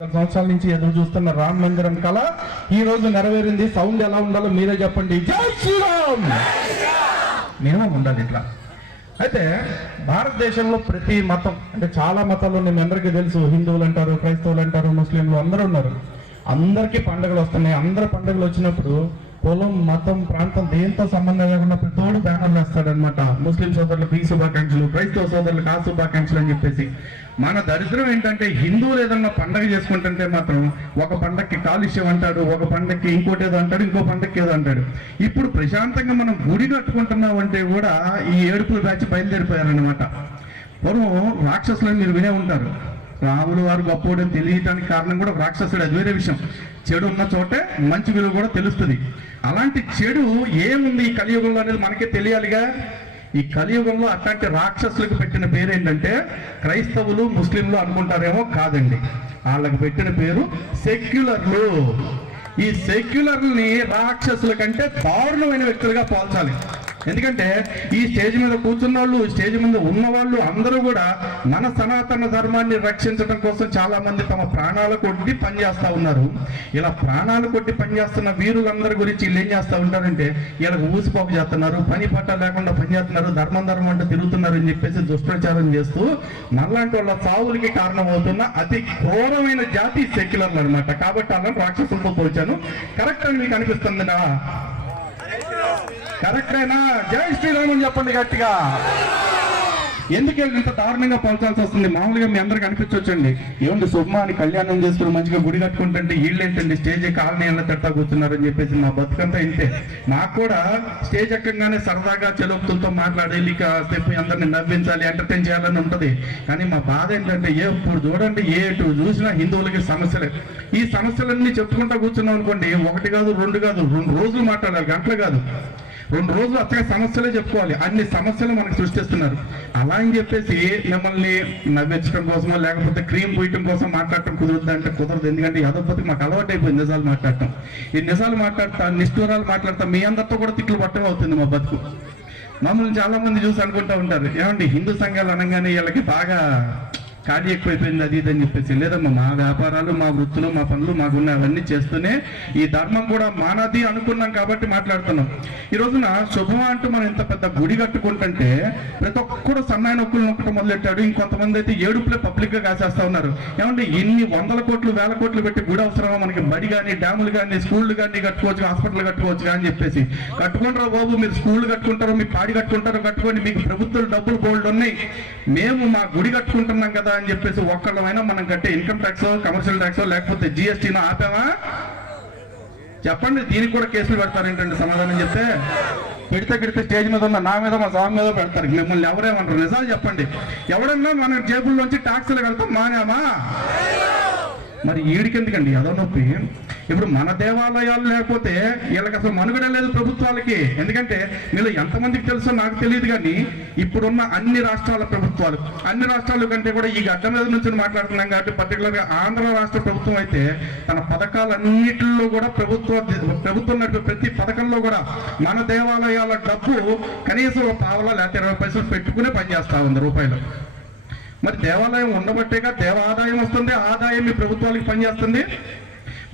సంవత్సరాల నుంచి ఎదురు చూస్తున్న రామ్ మందిరం కళ ఈ రోజు నెరవేరింది. సౌండ్ ఎలా ఉండాలో మీరే చెప్పండి. జై శ్రీరామ్! మినిమం ఉండాలి ఇట్లా. అయితే భారతదేశంలో ప్రతి మతం అంటే చాలా మతాలు ఉన్నాయి మీ అందరికీ తెలుసు హిందువులు అంటారు క్రైస్తవులు అంటారు ముస్లింలు అందరూ ఉన్నారు. అందరికీ పండుగలు వస్తున్నాయి. అందరు పండుగలు వచ్చినప్పుడు కులం మతం ప్రాంతం దేంతో సంబంధం లేకుండా ప్రతోడు బ్యానర్లు వేస్తాడనమాట ముస్లిం సోదరులు పీ శుభాకాంక్షలు క్రైస్తవ సోదరులకు ఆ శుభాకాంక్షలు అని చెప్పేసి. మన దరిద్రం ఏంటంటే హిందువులు ఏదన్నా పండగ చేసుకుంటుంటే మాత్రం ఒక పండక్కి కాలుష్యం అంటాడు ఒక పండక్కి ఇంకోటి ఏదో అంటాడు ఇంకో పండక్కి ఏదో అంటాడు. ఇప్పుడు ప్రశాంతంగా మనం గుడి కట్టుకుంటున్నాం అంటే కూడా ఈ ఏడుపుల బ్యాచ్ బయలుదేరిపోయారనమాట పూర్వం రాక్షసులని మీరు వినే ఉంటారు. రాములు వారు గొప్పోడని తెలియటానికి కారణం కూడా రాక్షసుడు అది వేరే విషయం. చెడు ఉన్న చోటే మంచి విలువ కూడా తెలుస్తుంది. అలాంటి చెడు ఏముంది ఈ కలియుగంలో అనేది మనకే తెలియాలిగా. ఈ కలియుగంలో అట్లాంటి రాక్షసులకు పెట్టిన పేరు ఏంటంటే క్రైస్తవులు ముస్లింలు అనుకుంటారేమో కాదండి. వాళ్ళకి పెట్టిన పేరు సెక్యులర్లు. ఈ సెక్యులర్ని రాక్షసుల కంటే దారుణమైన వ్యక్తులుగా పోల్చాలి. ఎందుకంటే ఈ స్టేజ్ మీద కూర్చున్న వాళ్ళు స్టేజ్ మీద ఉన్న వాళ్ళు అందరూ కూడా మన సనాతన ధర్మాన్ని రక్షించడం కోసం చాలా మంది తమ ప్రాణాలు కొట్టి పనిచేస్తూ ఉన్నారు. ఇలా ప్రాణాలు కొట్టి పనిచేస్తున్న వీరులందరి గురించి వీళ్ళు ఏం చేస్తా ఉంటారంటే వీళ్ళకి ఊసిపోక చేస్తున్నారు పని పట్ట లేకుండా పనిచేస్తున్నారు ధర్మం ధర్మం అంటే తిరుగుతున్నారు అని చెప్పేసి దుష్ప్రచారం చేస్తూ మనలాంటి వాళ్ళ సావులకి కారణమవుతున్న అతి ఘోరమైన జాతి సెక్యులర్లు అనమాట కాబట్టి అలా రాక్షసులతో పోల్చాను. కరెక్ట్ అని మీకు అనిపిస్తుందా కరెక్టేనా జై శ్రీరామ్ అని చెప్పండి గట్టిగా. ఎందుకు ఇంత దారుణంగా పోల్చాల్సి వస్తుంది? మామూలుగా మీ అందరికి అనిపించవచ్చండి ఏమంటే సుబ్మా అని కళ్యాణం చేస్తున్న మంచిగా గుడి కట్టుకుంటుంటే వీళ్ళేంటండి స్టేజ్ కాలనీ ఎలా తట్టా కూర్చున్నారని చెప్పేసి మా బతుకంతా ఇంతే. నాకు కూడా స్టేజ్ ఎక్కగానే సరదాగా చెలోక్తులతో మాట్లాడేది ఇక స్టెప్ అందరిని నవ్వించాలి ఎంటర్టైన్ చేయాలని ఉంటది. కానీ మా బాధ ఏంటంటే ఏ ఇప్పుడు చూడండి ఏ ఎటు చూసినా హిందువులకి సమస్యలే. ఈ సమస్యలన్నీ చెప్పుకుంటా కూర్చున్నాం అనుకోండి ఒకటి కాదు రెండు కాదు రెండు రోజులు మాట్లాడాలి గంటలు కాదు. రెండు రోజులు అత్తగా సమస్యలే చెప్పుకోవాలి. అన్ని సమస్యలు మనకు సృష్టిస్తున్నారు. అలా అని చెప్పేసి మిమ్మల్ని నవ్వించడం కోసమో లేకపోతే క్రీమ్ పూయటం కోసం మాట్లాడటం కుదరదు అంటే కుదరదు. ఎందుకంటే యాదవపతికి మాకు అలవాటు అయిపోయింది నిజాలు మాట్లాడటం. ఈ నిజాలు మాట్లాడతా నిష్ఠూరాలు మాట్లాడతా మీ అందరితో కూడా తిట్లు పట్టడం అవుతుంది మా బతుకు. మమ్మల్ని చాలా మంది చూసి అనుకుంటా ఉంటారు. ఏమండి హిందూ సంఘాలు అనగానే వీళ్ళకి బాగా ఖాళీ ఎక్కువైపోయింది అది ఇది అని చెప్పేసి. లేదమ్మా మా వ్యాపారాలు మా వృత్తులు మా పనులు మాకున్న అవన్నీ చేస్తూనే ఈ ధర్మం కూడా మానది అనుకున్నాం కాబట్టి మాట్లాడుతున్నాం. ఈ రోజున శుభం అంటూ మనం ఇంత పెద్ద గుడి కట్టుకుంటుంటే ప్రతి ఒక్కడు సన్నాయి నొక్కులు నొక్కడం మొదలెట్టాడు. ఇంకొంతమంది అయితే ఏడుపులే పబ్లిక్గా కాసేస్తా ఉన్నారు. ఏమంటే ఇన్ని వందల కోట్లు వేల కోట్లు పెట్టి గుడి అవసరమా? మనకి బడి కానీ డ్యాములు కానీ స్కూళ్ళు కానీ కట్టుకోవచ్చు హాస్పిటల్ కట్టుకోవచ్చు అని చెప్పేసి. కట్టుకుంటారు బాబు మీరు స్కూళ్ళు కట్టుకుంటారు మీ పాడి కట్టుకుంటారు కట్టుకోండి మీకు ప్రభుత్వం డబ్బులు బోల్డ్ ఉన్నాయి. మేము మా గుడి కట్టుకుంటున్నాం కదా అని చెప్పేసి ఒక్కళ్ళమైనా మనం కట్టే ఇన్కమ్ ట్యాక్స్ కమర్షియల్ ట్యాక్స్ లేకపోతే జిఎస్టీనో ఆపామా? చెప్పండి దీనికి కూడా కేసులు పెడతారేంటండి సమాధానం చెప్తే? పెడితే పెడితే స్టేజ్ మీద ఉన్న నా మీద మా స్వామి మీద పెడతారు. మిమ్మల్ని ఎవరేమంటారు? నిజాలు చెప్పండి. ఎవడన్నా మన జేబుల్లోంచి ట్యాక్సులు కడతాం మానేమా? మరి ఈడికెందుకండి? అదో నొప్పి. ఇప్పుడు మన దేవాలయాలు లేకపోతే వీళ్ళకి అసలు మనుగడ లేదు ప్రభుత్వాలకి. ఎందుకంటే వీళ్ళు ఎంతమందికి తెలుసో నాకు తెలియదు కానీ ఇప్పుడున్న అన్ని రాష్ట్రాల ప్రభుత్వాలు అన్ని రాష్ట్రాల కంటే కూడా ఈ గడ్డ మీద నుంచి మాట్లాడుతున్నాం కాబట్టి పర్టికులర్గా ఆంధ్ర రాష్ట్ర ప్రభుత్వం అయితే తన పథకాలన్నింటిలో కూడా ప్రభుత్వ ప్రభుత్వం నడిపే ప్రతి పథకంలో కూడా మన దేవాలయాల డబ్బు కనీసం ఒక పావలా లేకపోతే ఇరవై పైసలు పెట్టుకునే పనిచేస్తా ఉంది రూపాయలు. మరి దేవాలయం ఉండబట్టేగా దేవ ఆదాయం వస్తుంది ఆదాయం మీ ప్రభుత్వానికి పనిచేస్తుంది.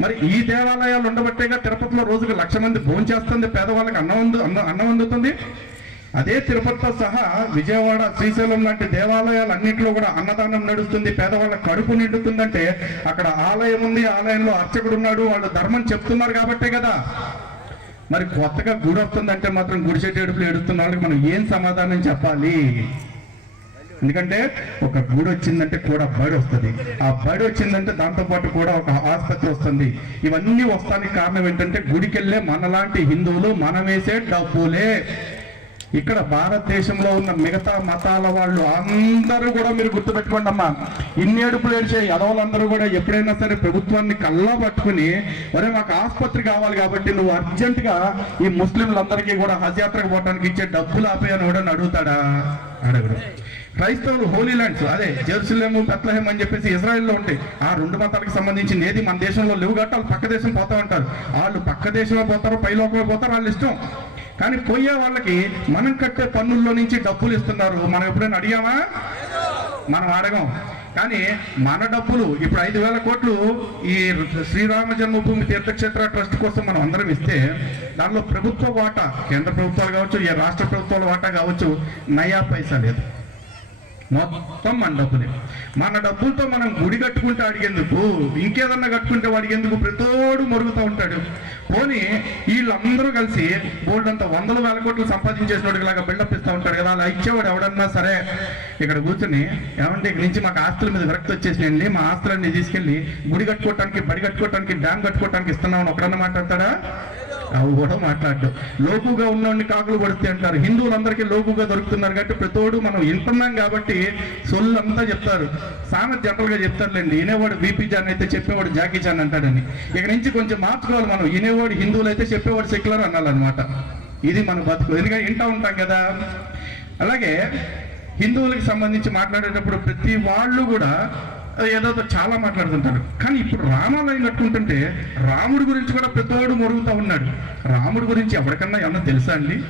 మరి ఈ దేవాలయాలు ఉండబట్టేగా తిరుపతిలో రోజుకు లక్ష మంది భోజనం చేస్తుంది పేదవాళ్ళకి అన్నం అందు అన్నం అందుతుంది. అదే తిరుపతితో సహా విజయవాడ శ్రీశైలం లాంటి దేవాలయాలు అన్నింటిలో కూడా అన్నదానం నడుస్తుంది పేదవాళ్ళ కడుపు నిండుతుందంటే అక్కడ ఆలయం ఉంది ఆలయంలో అర్చకుడు ఉన్నాడు వాళ్ళు ధర్మం చెప్తున్నారు కాబట్టే కదా. మరి కొత్తగా గుడి వస్తుందంటే మాత్రం గుడిసెట్టి ఏడుపులు ఏడుస్తున్న వాళ్ళకి మనం ఏం సమాధానం చెప్పాలి? ఎందుకంటే ఒక గుడి వచ్చిందంటే కూడా బడి వస్తుంది. ఆ బడి వచ్చిందంటే దాంతోపాటు కూడా ఒక ఆసుపత్రి వస్తుంది. ఇవన్నీ వస్తానికి కారణం ఏంటంటే గుడికి వెళ్ళే మనలాంటి హిందువులు మనమేసే డబ్బులే. ఇక్కడ భారతదేశంలో ఉన్న మిగతా మతాల వాళ్ళు అందరూ కూడా మీరు గుర్తుపెట్టుకోండి అమ్మా. ఇన్ని ఏడుపులు ఏడిచే యదవులందరూ కూడా ఎప్పుడైనా సరే ప్రభుత్వాన్ని కల్లా పట్టుకుని ఒరే మాకు ఆసుపత్రి కావాలి కాబట్టి నువ్వు అర్జెంటుగా ఈ ముస్లింలందరికీ కూడా హజ్ యాత్రకు పోవడానికి ఇచ్చే డబ్బులు ఆపేయని కూడా అడుగుతాడా? అడగడు. క్రైస్తవులు హోలీ ల్యాండ్స్ అదే జెరూసలేము బెత్లహేమ్ అని చెప్పేసి ఇజ్రాయెల్లో ఉంటాయి ఆ రెండు మతాలకు సంబంధించిన ఏది మన దేశంలో లేవు కాబట్టి వాళ్ళు పక్క దేశం పోతా ఉంటారు. వాళ్ళు పక్క దేశంలో పోతారు పైలోకంలో పోతారు వాళ్ళు ఇష్టం. కానీ పోయే వాళ్ళకి మనం కట్టే పన్నుల్లో నుంచి డబ్బులు ఇస్తున్నారు. మనం ఎప్పుడైనా అడిగామా? మనం అడగం. కానీ మన డబ్బులు ఇప్పుడు ఐదు వేల కోట్లు ఈ శ్రీరామ జన్మభూమి తీర్థక్షేత్ర ట్రస్ట్ కోసం మనం అందరం ఇస్తే దానిలో ప్రభుత్వ వాటా కేంద్ర ప్రభుత్వాలు కావచ్చు ఏ రాష్ట్ర ప్రభుత్వాల వాటా కావచ్చు నయా పైసా లేదు. మొత్తం మన డబ్బులే మన డబ్బులతో మనం గుడి కట్టుకుంటే అడిగేందుకు ఇంకేదన్నా కట్టుకుంటే అడిగేందుకు ప్రతోడు మరుగుతూ ఉంటాడు. పోనీ వీళ్ళందరూ కలిసి బోర్డు అంత వందల వేల కోట్లు సంపాదించేసినోడికి లాగా బిల్డప్ ఇస్తూ ఉంటాడు కదా అలా ఇచ్చేవాడు ఎవడన్నా సరే ఇక్కడ కూర్చొని ఏమంటే ఇక్కడ నుంచి మాకు ఆస్తుల మీద విరక్తి వచ్చేసినాయండి. మా ఆస్తులన్నీ తీసుకెళ్ళి గుడి కట్టుకోవటానికి బడి కట్టుకోవటానికి డ్యామ్ కట్టుకోవటానికి ఇస్తున్నామని ఒకరన్నా మాట్లాడతాడా? అవి కూడా మాట్లాడు. లోకుగా ఉన్నోడిని కాకులు పడితే అంటారు. హిందువులందరికీ లోకుగా దొరుకుతున్నారు కాబట్టి ప్రతోడు మనం వింటున్నాం కాబట్టి సొల్లంతా చెప్తారు. సామెత జనరల్గా చెప్తారులేండి. వినేవాడు బీపీ జాన్ అయితే చెప్పేవాడు జాకీ జాన్ అంటాడని. ఇక నుంచి కొంచెం మార్చుకోవాలి మనం. వినేవాడు హిందువులు అయితే చెప్పేవాడు సెక్యులర్ అనాలన్నమాట. ఇది మన బతుకు. ఎందుకంటే వింటా ఉంటాం కదా. అలాగే హిందువులకు సంబంధించి మాట్లాడేటప్పుడు ప్రతి వాళ్ళు కూడా ఏదో చాలా మాట్లాడుతుంటారు కానీ ఇప్పుడు రామాలయం కట్టుకుంటుంటే రాముడి గురించి కూడా పెద్దవాడు మొరుగుతూ ఉన్నాడు. రాముడి గురించి ఎవరికన్నా ఏమన్నా తెలుసా అండి?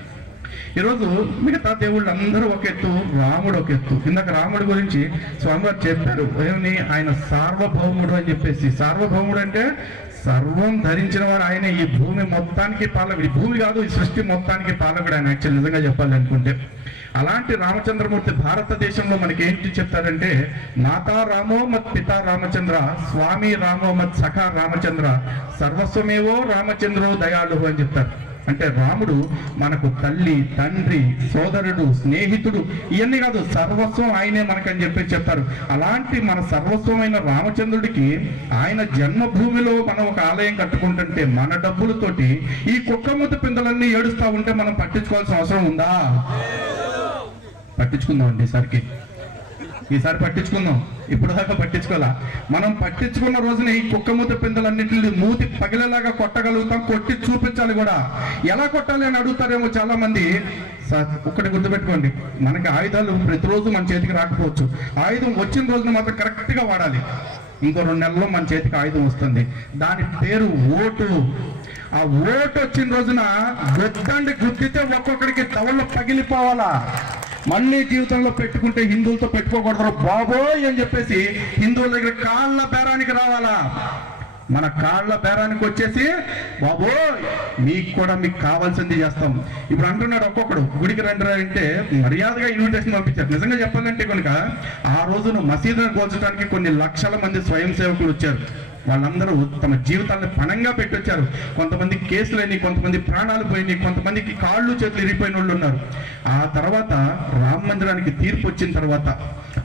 ఈరోజు మిగతా దేవుళ్ళు అందరూ ఒక ఎత్తు రాముడు ఒక ఎత్తు. ఇందాక రాముడి గురించి స్వామివారు చెప్పారు. ఏమని ఆయన సార్వభౌముడు అని చెప్పేసి. సార్వభౌముడు అంటే సర్వం ధరించిన వాడు ఆయన. ఈ భూమి మొత్తానికి పాలకుడు. ఈ భూమి కాదు ఈ సృష్టి మొత్తానికి పాలకుడు ఆయన. యాక్చువల్ నిజంగా చెప్పాలి అనుకుంటే అలాంటి రామచంద్రమూర్తి భారతదేశంలో మనకి ఏంటి చెప్తారంటే మాతా రామో మత్ పితా రామచంద్ర స్వామి రామో మత్ సఖా రామచంద్ర సర్వస్వమేవో రామచంద్రో దయాళు అని చెప్తారు. అంటే రాముడు మనకు తల్లి తండ్రి సోదరుడు స్నేహితుడు ఇవన్నీ కాదు సర్వస్వం ఆయనే మనకని చెప్పి చెప్తారు. అలాంటి మన సర్వస్వమైన రామచంద్రుడికి ఆయన జన్మభూమిలో మనం ఒక ఆలయం కట్టుకుంటుంటే మన డబ్బులతోటి ఈ కుక్క కుక్కముద్ద పిందలన్నీ ఏడుస్తా ఉంటే మనం పట్టించుకోవాల్సిన అవసరం ఉందా? పట్టించుకుందాం అండి ఈసారికి. ఈసారి పట్టించుకుందాం. ఇప్పుడు దాకా పట్టించుకోవాలా మనం పట్టించుకున్న రోజున ఈ కుక్క మూత పిందలన్నింటిని మూతి పగిలేలాగా కొట్టగలుగుతాం కొట్టి చూపించాలి కూడా. ఎలా కొట్టాలి అని అడుగుతారేమో చాలా మంది సార్ ఒక్కటి గుర్తుపెట్టుకోండి. మనకి ఆయుధాలు ప్రతిరోజు మన చేతికి రాకపోవచ్చు. ఆయుధం వచ్చిన రోజున మాత్రం కరెక్ట్గా వాడాలి. ఇంకో రెండు నెలల్లో మన చేతికి ఆయుధం వస్తుంది. దాని పేరు ఓటు. ఆ ఓటు వచ్చిన రోజున గుద్దండి గుద్దితే ఒక్కొక్కడికి తవళ్ళు పగిలిపోవాలా? మళ్ళీ జీవితంలో పెట్టుకుంటే హిందువులతో పెట్టుకోకూడదు బాబోయ్ అని చెప్పేసి హిందువుల దగ్గర కాళ్ళ బేరానికి రావాలా? మన కాళ్ళ బేరానికి వచ్చేసి బాబో మీకు కూడా మీకు కావాల్సింది చేస్తాం. ఇప్పుడు అంటున్నాడు ఒక్కొక్కడు. గుడికి రండి అంటే మర్యాదగా ఇన్విటేషన్ పంపించారు. నిజంగా చెప్పాలంటే కనుక ఆ రోజున మసీదును కోల్చడానికి కొన్ని లక్షల మంది స్వయం సేవకులు వచ్చారు. వాళ్ళందరూ తమ జీవితాలను పణంగా పెట్టొచ్చారు. కొంతమంది కేసులైనవి కొంతమంది ప్రాణాలు పోయినాయి కొంతమందికి కాళ్ళు చేతులు ఇరిగిపోయిన వాళ్ళు ఉన్నారు. ఆ తర్వాత రామ మందిరానికి తీర్పు వచ్చిన తర్వాత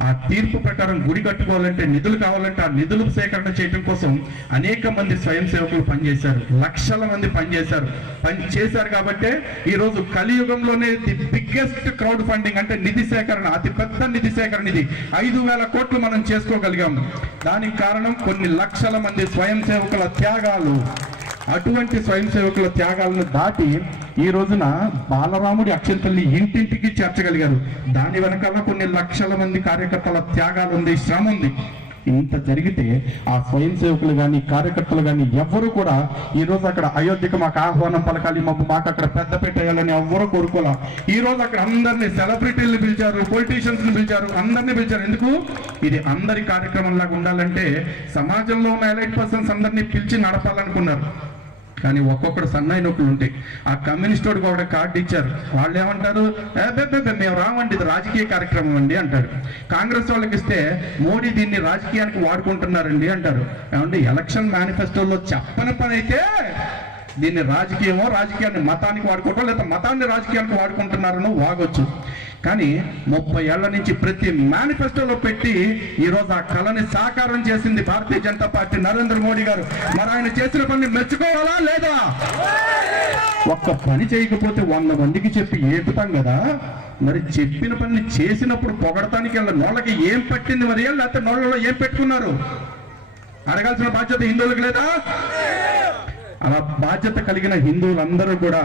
ఆ తీర్పు ప్రకారం గుడి కట్టుకోవాలంటే నిధులు కావాలంటే ఆ నిధులు సేకరణ చేయడం కోసం అనేక మంది స్వయం సేవకులు పనిచేశారు. లక్షల మంది పనిచేశారు. పని చేశారు కాబట్టే ఈరోజు కలియుగంలోనే ది బిగ్గెస్ట్ క్రౌడ్ ఫండింగ్ అంటే నిధి సేకరణ అతి పెద్ద నిధి సేకరణ ఇది. ఐదు వేల కోట్లు మనం చేసుకోగలిగాము దానికి కారణం కొన్ని లక్షల మంది స్వయం సేవకుల త్యాగాలు. అటువంటి స్వయం సేవకుల త్యాగాలను దాటి ఈ రోజున బాలరాముడి అక్షంతల్ని ఇంటింటికి చేర్చగలిగారు. దాని వెనకాల కొన్ని లక్షల మంది కార్యకర్తల త్యాగాలు ఉంది శ్రమ ఉంది. ఇంత జరిగితే ఆ స్వయం సేవకులు కానీ కార్యకర్తలు కానీ ఎవ్వరూ కూడా ఈ రోజు అక్కడ అయోధ్యకు మాకు ఆహ్వానం పలకాలి మాకు మాకు అక్కడ పెద్ద పెట్టేయాలని ఎవ్వరూ కోరుకోలే. ఈ రోజు అక్కడ అందరినీ సెలబ్రిటీలను పిలిచారు పొలిటీషియన్స్ని పిలిచారు అందరినీ పిలిచారు. ఎందుకు? ఇది అందరి కార్యక్రమం లాగా ఉండాలంటే సమాజంలో ఉన్న ఎలైట్ పర్సన్స్ అందరినీ పిలిచి నడపాలనుకున్నారు. కానీ ఒక్కొక్కడు సన్నాయి నొప్పులు ఉంటాయి ఆ కమ్యూనిస్ట్ వాడికి ఒకటి కార్డు ఇచ్చారు. వాళ్ళు ఏమంటారు? మేము రామండి ఇది రాజకీయ కార్యక్రమం అండి అంటారు కాంగ్రెస్ వాళ్ళకి ఇస్తే మోడీ దీన్ని రాజకీయానికి వాడుకుంటున్నారండి అంటారు. ఏమంటే ఎలక్షన్ మేనిఫెస్టోలో చెప్పని పని అయితే దీన్ని రాజకీయమో రాజకీయాన్ని మతానికి వాడుకోవటం లేదా మతాన్ని రాజకీయానికి వాడుకుంటున్నారనో వాగొచ్చు. కానీ ముప్పై ఏళ్ళ నుంచి ప్రతి మేనిఫెస్టోలో పెట్టి ఈరోజు ఆ కళని సాకారం చేసింది భారతీయ జనతా పార్టీ నరేంద్ర మోడీ గారు. మరి ఆయన చేసిన పని మెచ్చుకోవాలా లేదా? ఒక్క పని చేయకపోతే వంద మందికి చెప్పి ఏపుతాం కదా. మరి చెప్పిన పని చేసినప్పుడు పొగడటానికి వెళ్ళ నోళ్ళకి ఏం పట్టింది మరి? లేకపోతే నోళ్ళలో ఏం పెట్టుకున్నారు? అడగాల్సిన బాధ్యత హిందువులకు లేదా? అలా బాధ్యత కలిగిన హిందువులందరూ కూడా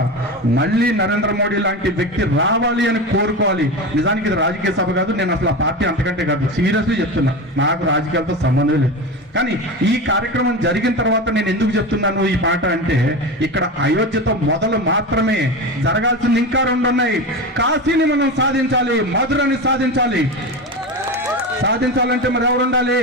మళ్ళీ నరేంద్ర మోడీ లాంటి వ్యక్తి రావాలి అని కోరుకోవాలి. నిజానికి ఇది రాజకీయ సభ కాదు నేను అసలు ఆ పార్టీ అంతకంటే కాదు. సీరియస్లీ చెప్తున్నా నాకు రాజకీయాలతో సంబంధం లేదు. కానీ ఈ కార్యక్రమం జరిగిన తర్వాత నేను ఎందుకు చెప్తున్నాను ఈ మాట అంటే ఇక్కడ అయోధ్యతో మొదలు మాత్రమే జరగాల్సింది ఇంకా రెండు ఉన్నాయి కాశీని మనం సాధించాలి మధురని సాధించాలి. సాధించాలంటే మరి ఎవరు ఉండాలి?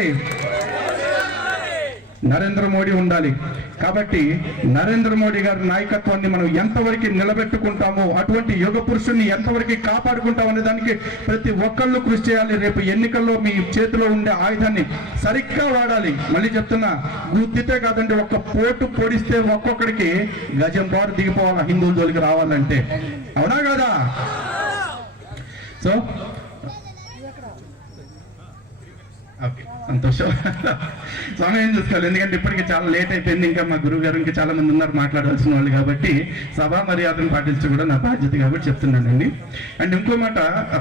నరేంద్ర మోడీ ఉండాలి. కాబట్టి నరేంద్ర మోడీ గారి నాయకత్వాన్ని మనం ఎంతవరకు నిలబెట్టుకుంటామో అటువంటి యుగ పురుషుణ్ణి ఎంతవరకు కాపాడుకుంటాం అనే దానికి ప్రతి ఒక్కళ్ళు కృషి చేయాలి. రేపు ఎన్నికల్లో మీ చేతిలో ఉండే ఆయుధాన్ని సరిగ్గా వాడాలి. మళ్ళీ చెప్తున్నా గుద్దితే కాదండి ఒక్క పోటు పొడిస్తే ఒక్కొక్కడికి గజం బారు దిగిపోవాలి హిందువుల జోలికి రావాలంటే. అవునా కదా? సో ఓకే సంతోషం. సమయం చూసుకోవాలి ఎందుకంటే ఇప్పటికి చాలా లేట్ అయిపోయింది. ఇంకా మా గురువు గారు ఇంకా చాలా మంది ఉన్నారు మాట్లాడాల్సిన వాళ్ళు కాబట్టి సభా మర్యాదను పాటించడం కూడా నా బాధ్యత కాబట్టి చెప్తున్నానండి. అండ్ ఇంకో మాట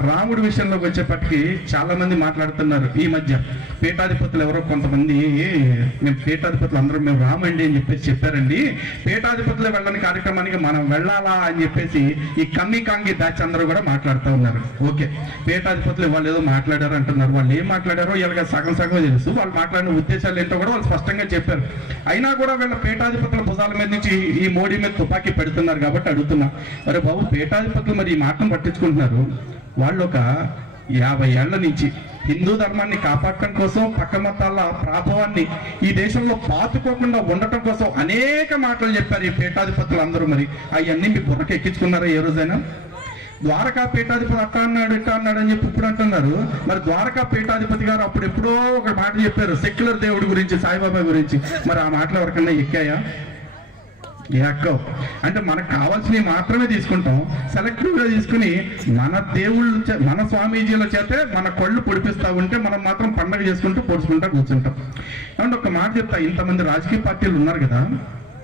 రాముడి విషయంలోకి వచ్చేప్పటికి చాలా మంది మాట్లాడుతున్నారు ఈ మధ్య. పీఠాధిపతులు ఎవరో కొంతమంది మేము పీఠాధిపతులు అందరూ మేము రామండి అని చెప్పేసి చెప్పారండి. పీఠాధిపతులు వెళ్ళని కార్యక్రమానికి మనం వెళ్ళాలా అని చెప్పేసి ఈ కమ్మి కాంగి బ్యాచ్ అందరూ కూడా మాట్లాడుతూ ఉన్నారు. ఓకే. పీఠాధిపతులు వాళ్ళు ఏదో మాట్లాడారు అంటున్నారు. వాళ్ళు ఏం మాట్లాడారో ఇలాగ సగం సగం తెలుసు. వాళ్ళు మాట్లాడిన ఉద్దేశాలు ఏంటో కూడా వాళ్ళు స్పష్టంగా చెప్పారు. అయినా కూడా వీళ్ళ పీఠాధిపతుల భుజాల మీద నుంచి ఈ మోడీ మీద తుపాకీ పెడుతున్నారు కాబట్టి అడుగుతున్నా. అరే బాబు పీఠాధిపతులు మరి ఈ మాటను పట్టించుకుంటున్నారు? వాళ్ళు ఒక యాభై ఏళ్ళ నుంచి హిందూ ధర్మాన్ని కాపాడటం కోసం పక్క మతాల ప్రాభవాన్ని ఈ దేశంలో పాతుకోకుండా ఉండటం కోసం అనేక మాటలు చెప్పారు ఈ పీఠాధిపతులు అందరూ మరి. అవన్నీ మీ బుర్రకు ఎక్కించుకున్నారా ఏ రోజైనా? ద్వారకా పీఠాధిపతి అట్లా అన్నాడు ఇట్లా అన్నాడు అని చెప్పి ఇప్పుడు అంటున్నారు. మరి ద్వారకా పీఠాధిపతి గారు అప్పుడు ఎప్పుడో ఒక మాట చెప్పారు సెక్యులర్ దేవుడి గురించి సాయిబాబా గురించి. మరి ఆ మాటలు ఎవరికన్నా ఎక్కాయా? ఎక్కవు అంటే మనకు కావాల్సినవి మాత్రమే తీసుకుంటాం. సెలెక్టివ్గా తీసుకుని మన దేవుళ్ళ చే- మన స్వామీజీల చేతే మన కళ్ళు పొడిపిస్తా ఉంటే మనం మాత్రం పండగ చేసుకుంటూ పొడుచుకుంటూ కూర్చుంటాం. అంటే ఒక మాట చెప్తా. ఇంతమంది రాజకీయ పార్టీలు ఉన్నారు కదా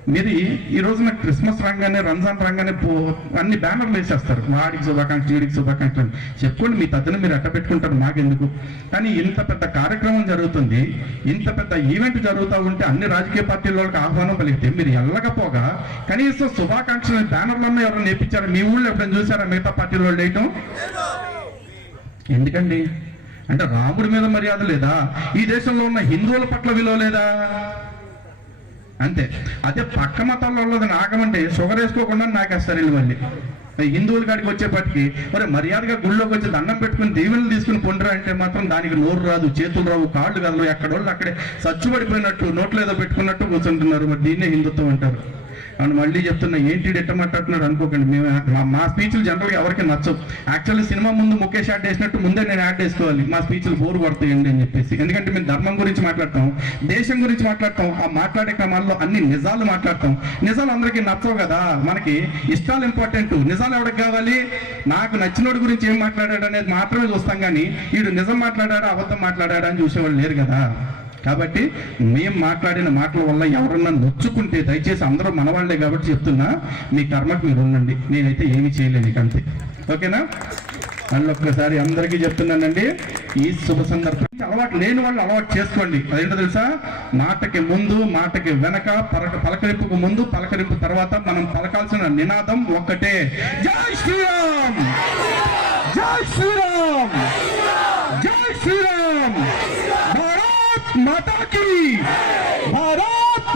మీది ఈ- రోజున క్రిస్మస్ రాగానే రంజాన్ రాగానే పో- అన్ని బ్యానర్లు వేసేస్తారు. వాడికి శుభాకాంక్ష వీడికి శుభాకాంక్షలు అని. చెప్పుకోండి మీ తద్దును మీరు అట్ట పెట్టుకుంటారు మాకెందుకు? కానీ ఇంత పెద్ద కార్యక్రమం జరుగుతుంది ఇంత పెద్ద ఈవెంట్ జరుగుతూ ఉంటే అన్ని రాజకీయ పార్టీల వాళ్ళకి ఆహ్వానం కలిగితే మీరు వెళ్ళకపోగా కనీసం శుభాకాంక్షలు బ్యానర్లన్నా ఎవరైనా నేర్పించారా? మీ ఊళ్ళో ఎప్పుడైనా చూసారా మిగతా పార్టీల వాళ్ళు వేయటం? ఎందుకండి? అంటే రాముడి మీద మర్యాద లేదా? ఈ దేశంలో ఉన్న హిందువుల పట్ల విలువ లేదా? అంతే. అదే పక్క మతాల్లో ఉన్నది నాగమంటే షుగర్ వేసుకోకుండా నాకేస్తారు వీళ్ళు మళ్ళీ. హిందువుల కాడికి వచ్చేపటికి మరి మర్యాదగా గుళ్ళోకి వచ్చి దండం పెట్టుకుని దేవుని తీసుకుని పొండరా అంటే మాత్రం దానికి నోరు రాదు చేతులు రావు కాళ్ళు కదలవు. ఎక్కడోళ్ళు అక్కడే సచ్చుబడిపోయినట్టు నోట్లో ఏదో పెట్టుకున్నట్టు కూర్చుంటున్నారు. మరి దీన్నే హిందుత్వం అంటారు. అండ్ మళ్ళీ చెప్తున్నా ఏంటి ఎట్ట మాట్లాడుతున్నారు అనుకోకండి. మేము మా- మా స్పీచ్లు జనరల్గా ఎవరికి నచ్చవు. యాక్చువల్లీ సినిమా ముందు ముఖేష్ యాడ్ వేసినట్టు ముందే నేను యాడ్ వేసుకోవాలి మా స్పీచ్లు బోర్ పడతాయండి అని చెప్పేసి. ఎందుకంటే మేము ధర్మం గురించి మాట్లాడతాం దేశం గురించి మాట్లాడతాం ఆ మాట్లాడే క్రమాల్లో అన్ని నిజాలు మాట్లాడతాం. నిజాలు అందరికీ నచ్చవు కదా. మనకి ఇష్టాలు ఇంపార్టెంట్ నిజాలు ఎవరికి కావాలి? నాకు నచ్చినోడి గురించి ఏం మాట్లాడాడు అనేది మాత్రమే చూస్తాం కానీ వీడు నిజం మాట్లాడాడా అబద్ధం మాట్లాడాడా అని చూసేవాళ్ళు లేరు కదా. కాబట్టి మేము మాట్లాడిన మాటల వల్ల ఎవరన్నా నొచ్చుకుంటే దయచేసి అందరూ మనవాళ్ళే కాబట్టి చెప్తున్నా మీ కర్మకు మీరు ఉండండి. నేనైతే ఏమీ చేయలేదు ఇక అంతే. ఓకేనా? మళ్ళీ ఒక్కసారి అందరికీ చెప్తున్నానండి ఈ శుభ సందర్భం అలవాటు లేని వాళ్ళు అలవాటు చేసుకోండి. అదేంటో తెలుసా? మాటకి ముందు మాటకి వెనక పలక పలకరింపుకు ముందు పలకరింపు తర్వాత మనం పలకాల్సిన నినాదం ఒక్కటే. జై శ్రీరామ్! జై శ్రీరామ్!